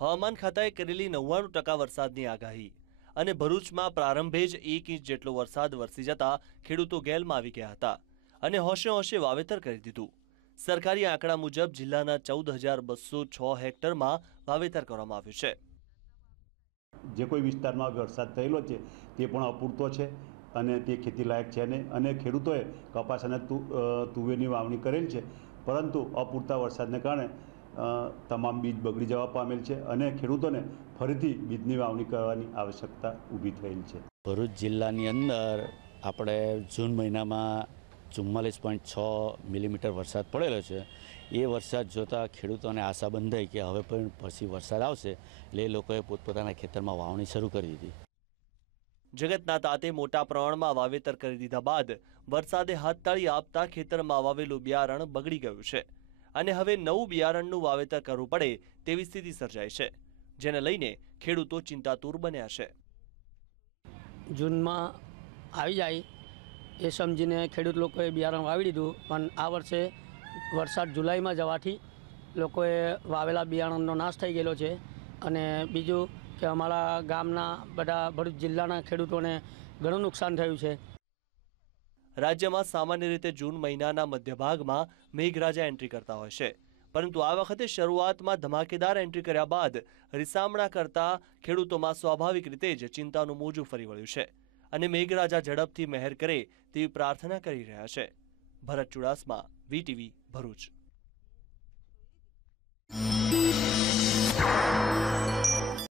હવામાન ખાતાએ કરેલી નવ્વાણું ટકા વરસાદની આગાહી અને ભરૂચમાં પ્રારંભે જ એક ઇંચ જેટલો વરસાદ વરસી જતા ખેડૂતો ગેલમાં આવી ગયા હતા અને હોશે હોશે વાવેતર કરી દીધું. સરકારી આંકડા મુજબ જિલ્લાના ચૌદ હજાર બસો છ હેક્ટરમાં વાવેતર કરવામાં આવ્યું છે. જે કોઈ વિસ્તારમાં વરસાદ થયેલો છે, તે પણ અપૂરતો છે અને તે ખેતીલાયક છે નહીં અને ખેડૂતોએ કપાસ અને તુવેરની વાવણી કરેલ છે. પરંતુ અપૂરતા વરસાદને કારણે તમામ બીજ બગડી જવા પામેલ છે અને ખેડૂતોને ફરીથી બીજની વાવણી કરવાની આવશ્યકતા ઊભી થયેલ છે. ભરૂચ જિલ્લાની અંદર આપણે જૂન મહિનામાં ચુમ્માલીસ પોઈન્ટ છ મિલીમીટર વરસાદ પડેલો છે. એ વરસાદ જોતાં ખેડૂતોને આશા બંધાઈ કે હવે પણ પછી વરસાદ આવશે. એટલે એ લોકોએ પોતપોતાના ખેતરમાં વાવણી શરૂ કરી દીધી. જગતના તાતે મોટા પ્રમાણમાં વાવેતર કરી દીધા બાદ વરસાદે હાથતાળી આપતા ખેતરમાં વાવેલું બિયારણ બગડી ગયું છે. અને હવે નવું બિયારણનું વાવેતર કરવું પડે તેવી સ્થિતિ સર્જાઈ છે, જેને લઈને ખેડૂતો ચિંતાતુર બન્યા છે. જૂનમાં આવી જાય એ સમજીને ખેડૂત લોકોએ બિયારણ વાવી દીધું, પણ આ વર્ષે વરસાદ જુલાઈમાં જવાથી લોકોએ વાવેલા બિયારણનો નાશ થઈ ગયેલો છે. અને બીજું કે અમારા ગામના બધા ભરૂચ જિલ્લાના ખેડૂતોને ઘણું નુકસાન થયું છે. રાજ્યમાં સામાન્ય રીતે જૂન મહિનાના મધ્યભાગમાં મેઘરાજા એન્ટ્રી કરતા હોય છે. પરંતુ આ વખતે શરૂઆતમાં ધમાકેદાર એન્ટ્રી કર્યા બાદ રિસામણા કરતા ખેડૂતોમાં સ્વાભાવિક રીતે જ ચિંતાનું મોજું ફરી વળ્યું છે અને મેઘરાજા ઝડપથી મહેર કરે તેવી પ્રાર્થના કરી રહ્યા છે. ભરત ચુડાસમા, વીટીવી ભરૂચ.